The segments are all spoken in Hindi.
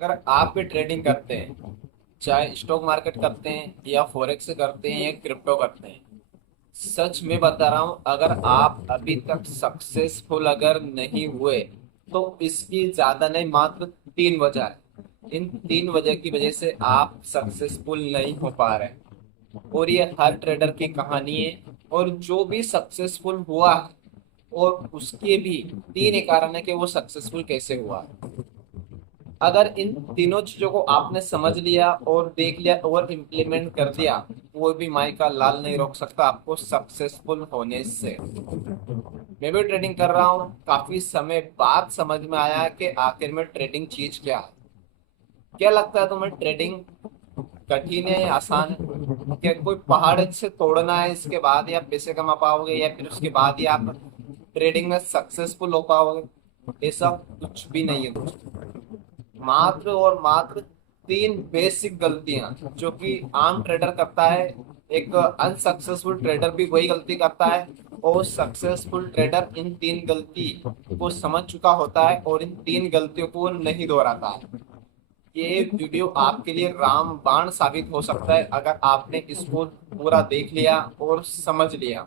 अगर आप भी ट्रेडिंग करते हैं, चाहे स्टॉक मार्केट करते हैं या फॉरेक्स करते हैं या क्रिप्टो करते हैं, सच में बता रहा हूं, अगर आप अभी तक सक्सेसफुल अगर नहीं हुए तो इसकी ज्यादा नहीं, मात्र तीन वजह है। इन तीन वजह की वजह से आप सक्सेसफुल नहीं हो पा रहे हैं। और ये हर ट्रेडर की कहानी है। और जो भी सक्सेसफुल हुआ है, और उसके भी तीन ही कारण है कि वो सक्सेसफुल कैसे हुआ। अगर इन तीनों चीजों को आपने समझ लिया और देख लिया और इम्प्लीमेंट कर दिया, कोई भी माई का लाल नहीं रोक सकता आपको सक्सेसफुल होने से। मैं भी ट्रेडिंग कर रहा हूँ, काफी समय बाद समझ में आया कि आखिर में ट्रेडिंग चीज क्या है। क्या लगता है तुम्हें, ट्रेडिंग कठिन है या आसान है? क्या कोई पहाड़ से तोड़ना है इसके बाद ही आप पैसे कमा पाओगे, या फिर उसके बाद ही आप ट्रेडिंग में सक्सेसफुल हो पाओगे? ऐसा कुछ भी नहीं है दोस्तों। मात्र और मात्र तीन बेसिक गलतियां जो कि आम ट्रेडर करता है। एक अनसक्सेसफुल ट्रेडर भी वही गलती करता है, और सक्सेसफुल ट्रेडर इन तीन गलती को समझ चुका होता है और इन तीन गलतियों को नहीं दोहराता है। ये वीडियो आपके लिए रामबाण साबित हो सकता है अगर आपने इसको पूरा देख लिया और समझ लिया।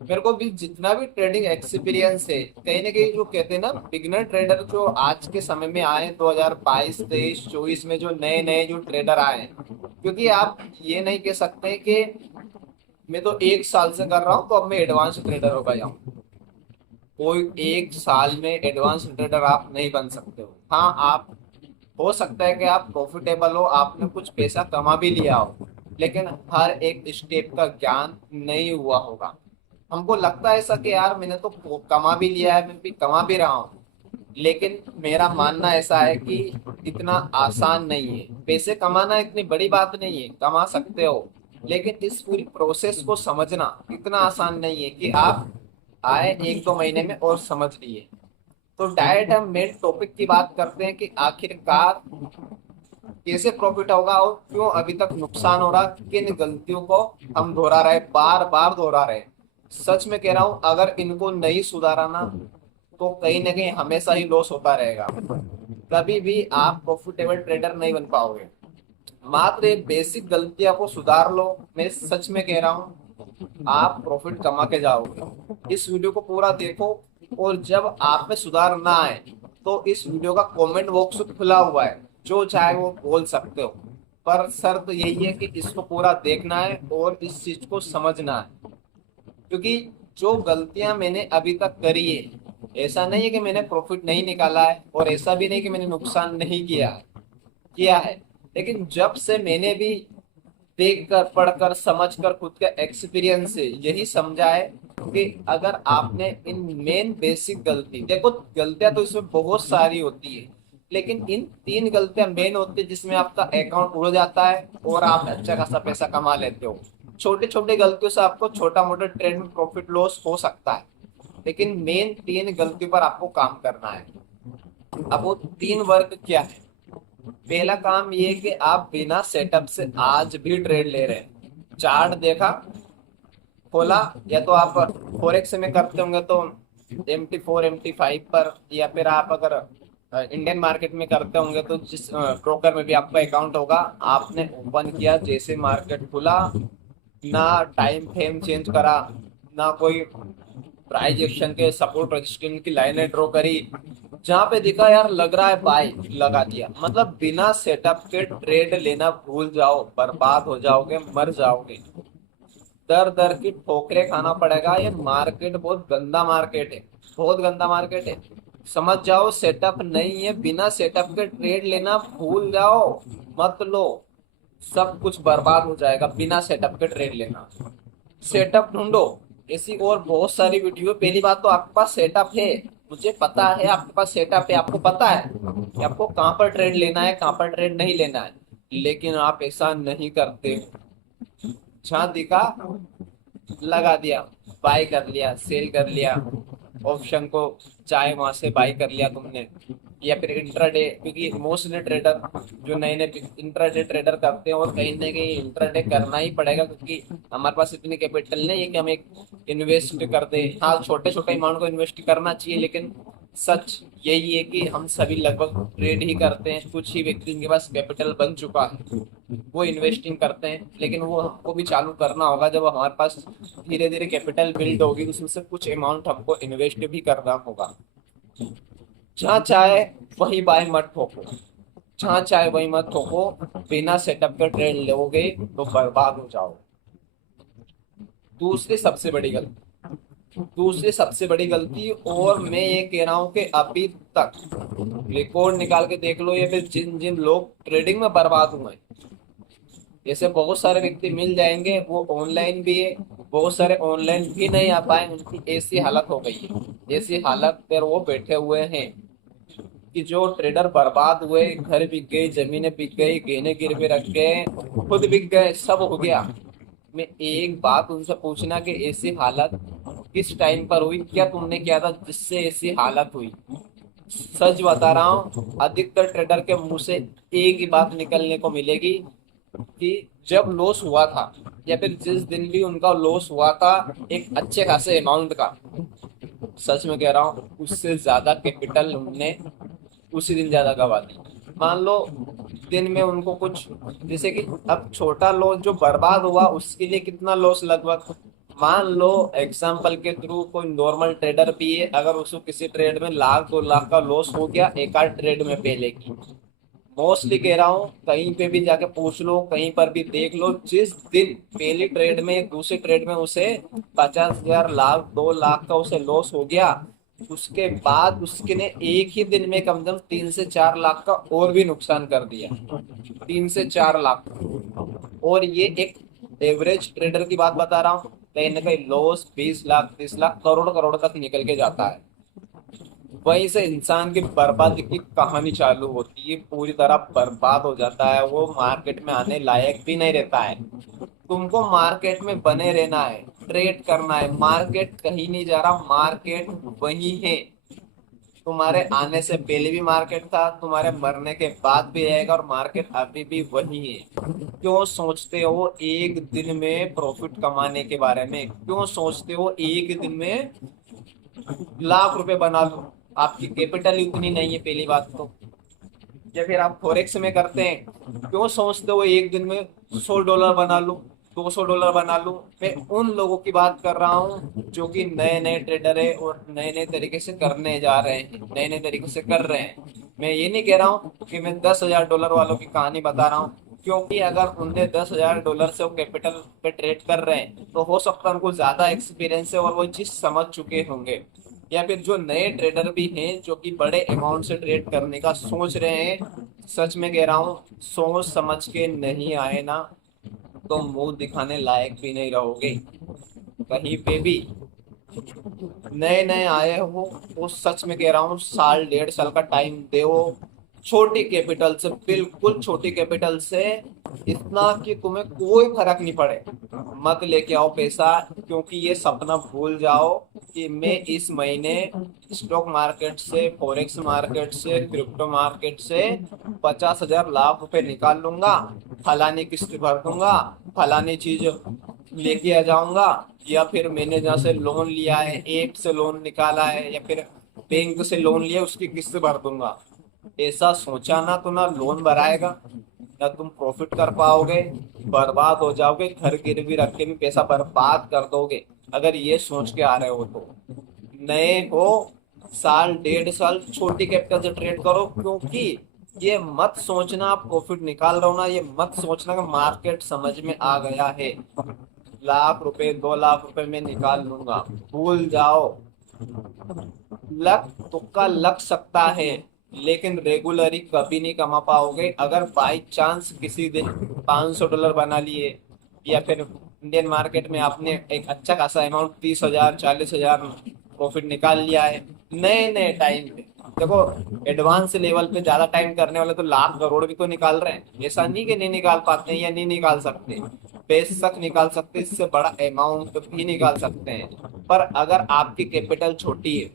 मेरे को भी जितना भी ट्रेडिंग एक्सपीरियंस है, कहीं ना कहीं जो कहते हैं ना, बिगिनर ट्रेडर जो आज के समय में आए 2022 23 24 में, जो नए नए जो ट्रेडर आए हैं, क्योंकि आप ये नहीं कह सकते कि मैं तो एक साल से कर रहा हूँ तो अब मैं एडवांस ट्रेडर हो गया हूँ। कोई एक साल में एडवांस ट्रेडर आप नहीं बन सकते हो। हाँ, आप हो सकता है कि आप प्रॉफिटेबल हो, आपने कुछ पैसा कमा भी लिया हो, लेकिन हर एक स्टेप का ज्ञान नहीं हुआ होगा। हमको लगता है ऐसा कि यार मैंने तो कमा भी लिया है, मैं भी कमा भी रहा हूँ, लेकिन मेरा मानना ऐसा है कि इतना आसान नहीं है। पैसे कमाना इतनी बड़ी बात नहीं है, कमा सकते हो, लेकिन इस पूरी प्रोसेस को समझना इतना आसान नहीं है कि आप आए एक दो महीने में और समझ लिए। तो डायरेक्ट हम मेन टॉपिक की बात करते हैं कि आखिरकार कैसे प्रॉफिट होगा और क्यों अभी तक नुकसान हो रहा, किन गलतियों को हम दोहरा रहे, बार बार दोहरा रहे। सच में कह रहा हूं, अगर इनको नहीं सुधारा ना, तो कहीं ना कहीं हमेशा ही लॉस होता रहेगा। कभी भी आप प्रॉफिटेबल ट्रेडर नहीं बन पाओगे। मात्र ये बेसिक गलतियां को सुधार लो, मैं सच में कह रहा हूँ, आप प्रॉफिट कमा के जाओगे। इस वीडियो को पूरा देखो, और जब आप में सुधार ना आए तो इस वीडियो का कमेंट बॉक्स खुला हुआ है, जो चाहे वो बोल सकते हो। पर शर्त यही है कि इसको पूरा देखना है और इस चीज को समझना है। क्योंकि जो गलतियां मैंने अभी तक करी है, ऐसा नहीं है कि मैंने प्रॉफिट नहीं निकाला है, और ऐसा भी नहीं कि मैंने नुकसान नहीं किया है। लेकिन जब से मैंने भी देख कर, पढ़कर, समझ कर, खुद का एक्सपीरियंस से यही समझा है कि अगर आपने इन मेन बेसिक गलती, देखो गलतियां तो इसमें बहुत सारी होती है, लेकिन इन तीन गलतियां मेन होती है जिसमें आपका अकाउंट उड़ जाता है और आप अच्छा खासा पैसा कमा लेते हो। छोटी छोटी गलतियों से आपको छोटा मोटा ट्रेड में प्रॉफिट लॉस हो सकता है, लेकिन मेन तीन गलती पर आपको काम करना है। अब वो तीन वर्ग क्या है? पहला काम ये है कि आप बिना सेटअप से आज भी ट्रेड ले रहे हैं। चार्ट देखा, खोला, या तो आप फॉरेक्स में करते होंगे तो MT4 MT5 पर, या फिर आप अगर इंडियन मार्केट में करते होंगे तो जिस ब्रोकर में भी आपका अकाउंट होगा, आपने ओपन किया, जैसे मार्केट खुला, ना टाइम फ्रेम चेंज करा, ना कोई प्राइस एक्शन के सपोर्ट रेजिस्टेंस की लाइनें ड्रॉ करी, जहां पे दिखा यार लग रहा है बाय, लगा दिया। मतलब बिना सेटअप के ट्रेड लेना भूल जाओ, बर्बाद हो जाओगे, मर जाओगे। दर दर की ठोकरें खाना पड़ेगा। ये मार्केट बहुत गंदा मार्केट है, बहुत गंदा मार्केट है। समझ जाओ, सेटअप नहीं है, बिना सेटअप के ट्रेड लेना भूल जाओ, मत लो। सब कुछ बर्बाद हो जाएगा बिना सेटअप के ट्रेड लेना। सेटअप ढूंढो। ऐसी और बहुत सारी वीडियो। पहली बात तो आपके पास सेटअप है, मुझे पता है आपके पास सेटअप है, आपको पता है कि आपको कहाँ पर ट्रेड लेना है, कहाँ पर ट्रेड नहीं लेना है, लेकिन आप ऐसा नहीं करते। जहाँ दिखा लगा दिया, बाय कर लिया, सेल कर लिया, ऑप्शन को चाहे वहां से बाय कर लिया तुमने, या फिर इंट्राडे। क्योंकि मोस्टली ट्रेडर जो नए नए इंट्राडे ट्रेडर करते हैं, और कहीं ना कहीं इंट्राडे करना ही पड़ेगा, क्योंकि हमारे पास इतनी कैपिटल नहीं है कि हम एक इन्वेस्ट कर दे। हाँ, छोटे छोटे अमाउंट को इन्वेस्ट करना चाहिए, लेकिन सच यही है कि हम सभी लगभग ट्रेड ही करते हैं। कुछ ही व्यक्ति जिनके पास कैपिटल बन चुका है वो इन्वेस्टिंग करते हैं, लेकिन वो हमको भी चालू करना होगा। जब हमारे पास धीरे धीरे कैपिटल बिल्ड होगी उसमें से कुछ अमाउंट हमको इन्वेस्ट भी करना होगा। जहाँ चाहे वही बाय मत ठोको, जहाँ चाहे वही मत ठोको। बिना सेटअप के ट्रेड लोगे तो बर्बाद हो जाओ। दूसरी सबसे बड़ी गलती, दूसरी सबसे बड़ी गलती, और मैं ये कह रहा हूँ कि अभी तक रिकॉर्ड निकाल के देख लो, या फिर जिन जिन लोग ट्रेडिंग में बर्बाद हुए हैं, जैसे बहुत सारे व्यक्ति मिल जाएंगे वो ऑनलाइन भी है, बहुत सारे ऑनलाइन भी नहीं आ पाए। उनकी ऐसी हालत हो गई है, ऐसी हालत पर वो बैठे हुए हैं कि जो ट्रेडर बर्बाद हुए, घर बिक गए, जमीनें बिक गई, गहने गिरवे रख गए, खुद बिक गए, सब हो गया। मैं एक बात उनसे पूछना कि ऐसी हालत किस टाइम पर हुई, क्या तुमने किया था जिससे ऐसी हालत हुई? सच बता रहा हूँ, अधिकतर ट्रेडर के मुंह से एक ही बात निकलने को मिलेगी कि जब लॉस हुआ था, या फिर जिस दिन भी उनका लॉस हुआ था एक अच्छे खासे अमाउंट का, सच में कह रहा हूँ उससे ज्यादा कैपिटल उनने उसी दिन ज्यादा गवा दी। मान लो दिन में उनको कुछ, जैसे कि अब छोटा लॉस जो बर्बाद हुआ उसके लिए कितना लॉस, लगभग मान लो एग्जाम्पल के थ्रू कोई नॉर्मल ट्रेडर भी है, अगर उसको किसी ट्रेड में लाख 2 लाख का लॉस हो गया एक आध ट्रेड में पहले की, मोस्टली कह रहा हूँ कहीं पे भी जाके पूछ लो, कहीं पर भी देख लो, जिस दिन पहली ट्रेड में दूसरी ट्रेड में उसे 50,000 लाख 2 लाख का उसे लॉस हो गया, उसके बाद उसके ने एक ही दिन में कम से कम 3 से 4 लाख का और भी नुकसान कर दिया। 3 से 4 लाख। और ये एक एवरेज ट्रेडर की बात बता रहा हूँ, कहीं ना कहीं लॉस 20 लाख 30 लाख करोड़ करोड़ तक निकल के जाता है। वहीं से इंसान की बर्बादी की कहानी चालू होती है, पूरी तरह बर्बाद हो जाता है, वो मार्केट में आने लायक भी नहीं रहता है। तुमको मार्केट में बने रहना है, ट्रेड करना है, मार्केट कहीं नहीं जा रहा, मार्केट वही है। तुम्हारे आने से पहले भी मार्केट था, तुम्हारे मरने के बाद भी रहेगा, और मार्केट अभी भी वही है। क्यों सोचते हो एक दिन में प्रॉफिट कमाने के बारे में? क्यों सोचते हो एक दिन में लाख रुपए बना लो? आपकी कैपिटल ही उतनी नहीं है पहली बात तो। या फिर आप फॉरेक्स में करते हैं, क्यों सोचते हो एक दिन में $100 बना लूं, $200 बना लूं? मैं उन लोगों की बात कर रहा हूँ जो कि नए नए ट्रेडर है और नए नए तरीके से करने जा रहे हैं, नए नए तरीके से कर रहे हैं। मैं ये नहीं कह रहा हूँ कि मैं $10,000 वालों की कहानी बता रहा हूँ, क्योंकि अगर उनने $10,000 से वो कैपिटल पे ट्रेड कर रहे हैं तो हो सकता है उनको ज्यादा एक्सपीरियंस है और वो चीज समझ चुके होंगे। या फिर जो नए ट्रेडर भी हैं जो कि बड़े अमाउंट से ट्रेड करने का सोच रहे हैं, सच में कह रहा हूँ सोच समझ के नहीं आए ना तो मुंह दिखाने लायक भी नहीं रहोगे कहीं पे भी। नए नए आए हो तो सच में कह रहा हूँ साल 1.5 साल का टाइम दो, छोटी कैपिटल से, बिल्कुल छोटी कैपिटल से, इतना कि तुम्हें कोई फर्क नहीं पड़े, मत लेके आओ पैसा। क्योंकि ये सपना भूल जाओ कि मैं इस महीने स्टॉक मार्केट से, फॉरेक्स मार्केट से, क्रिप्टो मार्केट से 50,000 लाख रुपए निकाल लूंगा, फलानी किस्त भर दूंगा, फलानी चीज लेके आ जाऊंगा, या फिर मैंने जहाँ से लोन लिया है, ऐप से लोन निकाला है, या फिर बैंक से लोन लिया उसकी किस्त भर दूंगा। ऐसा सोचा ना तो ना लोन भराएगा, ना तुम प्रॉफिट कर पाओगे, बर्बाद हो जाओगे, घर गिरवी रख के भी पैसा बर्बाद कर दोगे अगर ये सोच के आ रहे हो तो। नए हो, साल 1.5 साल छोटी कैपिटल से ट्रेड करो, क्योंकि ये मत सोचना आप प्रॉफिट निकाल रहे हो ना, ये मत सोचना कि मार्केट समझ में आ गया है, लाख रुपए 2 लाख रुपए में निकाल लूंगा, भूल जाओ। लक तुक्का लग सकता है लेकिन रेगुलरी कभी नहीं कमा पाओगे। अगर बाई चांस किसी दिन $500 बना लिए, या फिर इंडियन मार्केट में आपने एक अच्छा खासा अमाउंट 30,000 40,000 प्रॉफिट निकाल लिया है नए नए टाइम पे, देखो एडवांस लेवल पे ज्यादा टाइम करने वाले तो लाख करोड़ भी तो निकाल रहे हैं, ऐसा नहीं कि नहीं निकाल पाते हैं या नहीं निकाल सकते, बेशक निकाल सकते, इससे बड़ा अमाउंट भी निकाल सकते हैं। पर अगर आपकी कैपिटल छोटी है,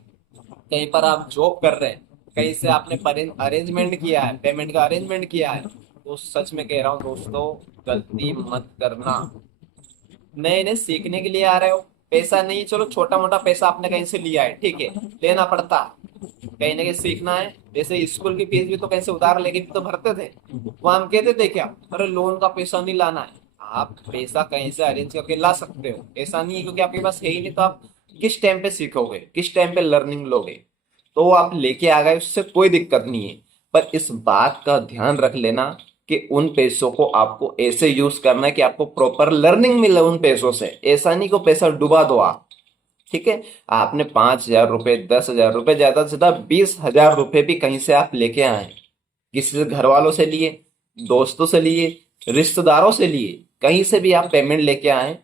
कहीं पर आप जॉब कर रहे हैं, कहीं से आपने अरेंजमेंट किया है, पेमेंट का अरेंजमेंट किया है, तो सच में कह रहा हूँ दोस्तों गलती मत करना। नए नए सीखने के लिए आ रहे हो, पैसा नहीं, चलो छोटा मोटा पैसा आपने कहीं से लिया है, ठीक है, लेना पड़ता, कहीं ना कहीं सीखना है। जैसे स्कूल की फीस भी तो कहीं से उधार लेके भी तो भरते थे, वो हम कहते थे क्या, अरे लोन का पैसा नहीं लाना है। आप पैसा कहीं से अरेंज करके ला सकते हो, ऐसा नहीं है क्योंकि आपके पास है ही नहीं तो आप किस टाइम पे सीखोगे, किस टाइम पे लर्निंग लोगे। तो वो आप लेके आ गए, उससे कोई दिक्कत नहीं है। पर इस बात का ध्यान रख लेना कि उन पैसों को आपको ऐसे यूज करना है कि आपको प्रॉपर लर्निंग मिले उन पैसों से, ऐसा नहीं को पैसा डुबा दो आप। ठीक है, आपने 5,000 रुपए, 10,000 रुपए, ज्यादा से ज्यादा 20,000 रुपए भी कहीं से आप लेके आए, किसी से घर वालों से लिए, दोस्तों से लिए, रिश्तेदारों से लिए, कहीं से भी आप पेमेंट लेके आए,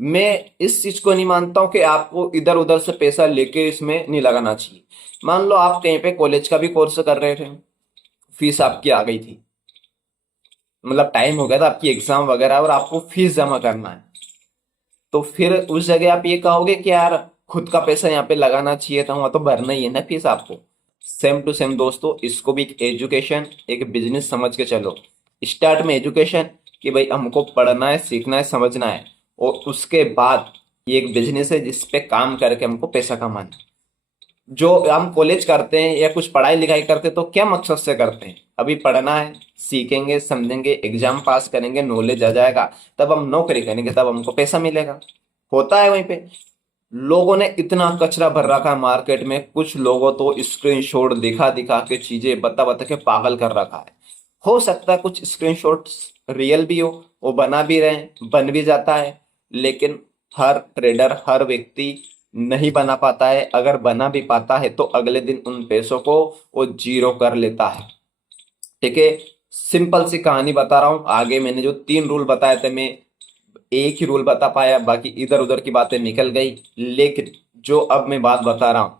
मैं इस चीज को नहीं मानता हूं कि आपको इधर उधर से पैसा लेके इसमें नहीं लगाना चाहिए। मान लो आप कहीं पे कॉलेज का भी कोर्स कर रहे थे, फीस आपकी आ गई थी, मतलब टाइम हो गया था आपकी एग्जाम वगैरह और आपको फीस जमा करना है, तो फिर उस जगह आप ये कहोगे कि यार खुद का पैसा यहाँ पे लगाना चाहिए था, वहां तो भरना ही है ना फीस आपको। सेम टू सेम दोस्तों, इसको भी एक एजुकेशन, एक बिजनेस समझ के चलो। स्टार्ट में एजुकेशन कि भाई हमको पढ़ना है, सीखना है, समझना है, और उसके बाद ये एक बिजनेस है जिस पे काम करके हमको पैसा कमाना है। जो हम कॉलेज करते हैं या कुछ पढ़ाई लिखाई करते हैं तो क्या मकसद से करते हैं, अभी पढ़ना है, सीखेंगे, समझेंगे, एग्जाम पास करेंगे, नॉलेज आ जाएगा, तब हम नौकरी करेंगे, तब हमको पैसा मिलेगा। होता है वहीं पे। लोगों ने इतना कचरा भर रखा है मार्केट में, कुछ लोगों तो स्क्रीनशॉट दिखा दिखा के चीजें बता बता के पागल कर रखा है। हो सकता है कुछ स्क्रीनशॉट्स रियल भी हो, वो बना भी रहे हैं, बन भी जाता है, लेकिन हर ट्रेडर, हर व्यक्ति नहीं बना पाता है। अगर बना भी पाता है तो अगले दिन उन पैसों को वो जीरो कर लेता है। ठीक है, सिंपल सी कहानी बता रहा हूं। आगे मैंने जो 3 रूल बताए थे, मैं एक ही रूल बता पाया, बाकी इधर उधर की बातें निकल गई। लेकिन जो अब मैं बात बता रहा हूं,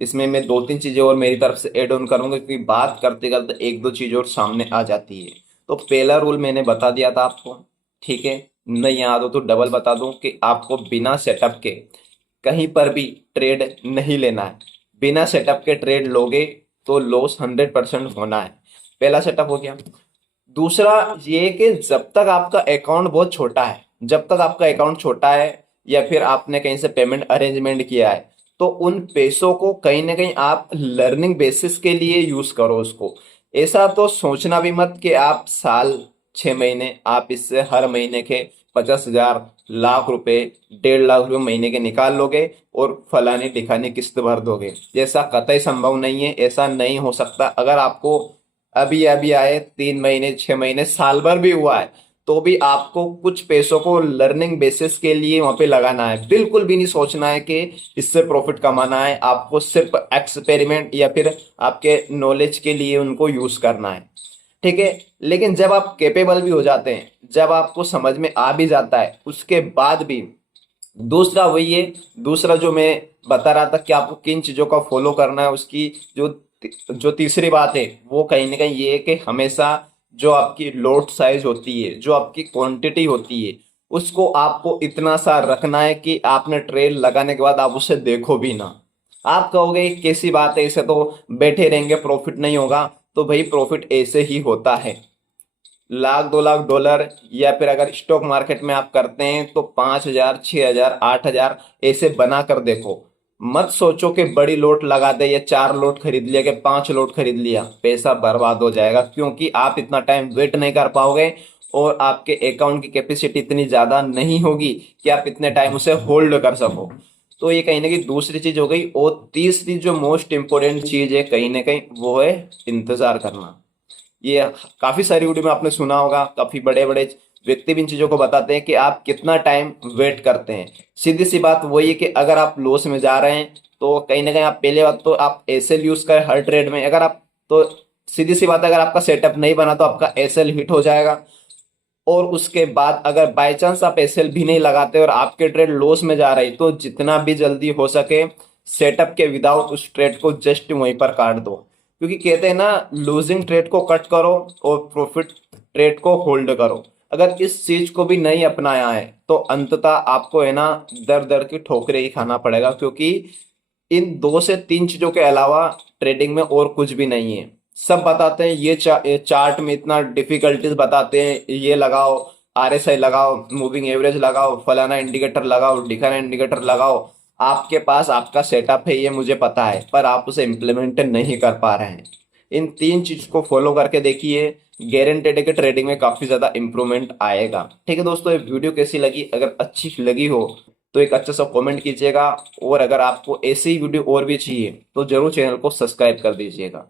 इसमें मैं 2-3 चीजें और मेरी तरफ से ऐड ऑन करूंगा, क्योंकि बात करते करते 1-2 चीज और सामने आ जाती है। तो पहला रूल मैंने बता दिया था आपको, ठीक है, नहीं याद हो तो डबल बता दूं कि आपको बिना सेटअप के कहीं पर भी ट्रेड नहीं लेना है। बिना सेटअप के ट्रेड लोगे तो लॉस 100% होना है। पहला सेटअप हो गया। दूसरा ये कि जब तक आपका अकाउंट बहुत छोटा है, जब तक आपका अकाउंट छोटा है या फिर आपने कहीं से पेमेंट अरेंजमेंट किया है, तो उन पैसों को कहीं ना कहीं आप लर्निंग बेसिस के लिए यूज करो उसको। ऐसा तो सोचना भी मत कि आप साल 6 महीने आप इससे हर महीने के 50,000, लाख रुपए, 1.5 लाख रुपए महीने के निकाल लोगे और फलानी ढिकानी किस्त भर दोगे। ऐसा कतई संभव नहीं है, ऐसा नहीं हो सकता। अगर आपको अभी अभी आए 3 महीने, 6 महीने, साल भर भी हुआ है, तो भी आपको कुछ पैसों को लर्निंग बेसिस के लिए वहां पे लगाना है। बिल्कुल भी नहीं सोचना है कि इससे प्रॉफिट कमाना है। आपको सिर्फ एक्सपेरिमेंट या फिर आपके नॉलेज के लिए उनको यूज करना है। ठीक है, लेकिन जब आप कैपेबल भी हो जाते हैं, जब आपको समझ में आ भी जाता है, उसके बाद भी दूसरा वही है, दूसरा जो मैं बता रहा था कि आपको किन चीजों का फॉलो करना है, उसकी जो जो तीसरी बात है वो कहीं ना कहीं ये है कि हमेशा जो आपकी लोट साइज होती है, जो आपकी क्वांटिटी होती है, उसको आपको इतना सा रखना है कि आपने ट्रेल लगाने के बाद आप उसे देखो भी ना। आप कहोगे "ये कैसी बात है, इसे तो बैठे रहेंगे, प्रॉफिट नहीं होगा"। तो भाई प्रॉफिट ऐसे ही होता है। लाख, 2 लाख डॉलर, या फिर अगर स्टॉक मार्केट में आप करते हैं तो 5,000, 6,000, 8,000 ऐसे बना कर देखो। मत सोचो कि बड़ी लोट लगा दे, या 4 लोट खरीद लिया, कि 5 लोट खरीद लिया, पैसा बर्बाद हो जाएगा, क्योंकि आप इतना टाइम वेट नहीं कर पाओगे और आपके अकाउंट की कैपेसिटी इतनी ज्यादा नहीं होगी कि आप इतने टाइम उसे होल्ड कर सको। तो ये कहीं ना कहीं दूसरी चीज हो गई। और तीसरी जो मोस्ट इंपोर्टेंट चीज है कहीं ना कहीं, वो है इंतजार करना। ये काफी सारी वीडियो में आपने सुना होगा, काफी बड़े बड़े व्यक्ति भी इन चीजों को बताते हैं कि आप कितना टाइम वेट करते हैं। सीधी सी बात वही है कि अगर आप लॉस में जा रहे हैं तो कहीं ना कहीं आप पहले बात तो आप एसएल यूज करें हर ट्रेड में। अगर आप तो सीधी सी बात, अगर आपका सेटअप नहीं बना तो आपका एसएल हिट हो जाएगा। और उसके बाद अगर बाय चांस आप एसएल भी नहीं लगाते और आपके ट्रेड लॉस में जा रही, तो जितना भी जल्दी हो सके सेटअप के विदाउट उस ट्रेड को जस्ट वहीं पर काट दो। क्योंकि कहते हैं ना, लूजिंग ट्रेड को कट करो और प्रॉफिट ट्रेड को होल्ड करो। अगर इस चीज को भी नहीं अपनाया है तो अंततः आपको है ना दर दर की ठोकरें ही खाना पड़ेगा, क्योंकि इन 2 से 3 चीजों के अलावा ट्रेडिंग में और कुछ भी नहीं है। सब बताते हैं ये चार्ट में इतना डिफिकल्टीज बताते हैं, ये लगाओ, RSI लगाओ, मूविंग एवरेज लगाओ, फलाना इंडिकेटर लगाओ, ढिकाना इंडिकेटर लगाओ, आपके पास आपका सेटअप है ये मुझे पता है, पर आप उसे इम्प्लीमेंट नहीं कर पा रहे हैं। इन 3 चीज को फॉलो करके देखिए, गारंटेड है कि ट्रेडिंग में काफी ज्यादा इंप्रूवमेंट आएगा। ठीक है दोस्तों, ये वीडियो कैसी लगी? अगर अच्छी लगी हो तो एक अच्छा सा कमेंट कीजिएगा, और अगर आपको ऐसी ही वीडियो और भी चाहिए तो जरूर चैनल को सब्सक्राइब कर दीजिएगा।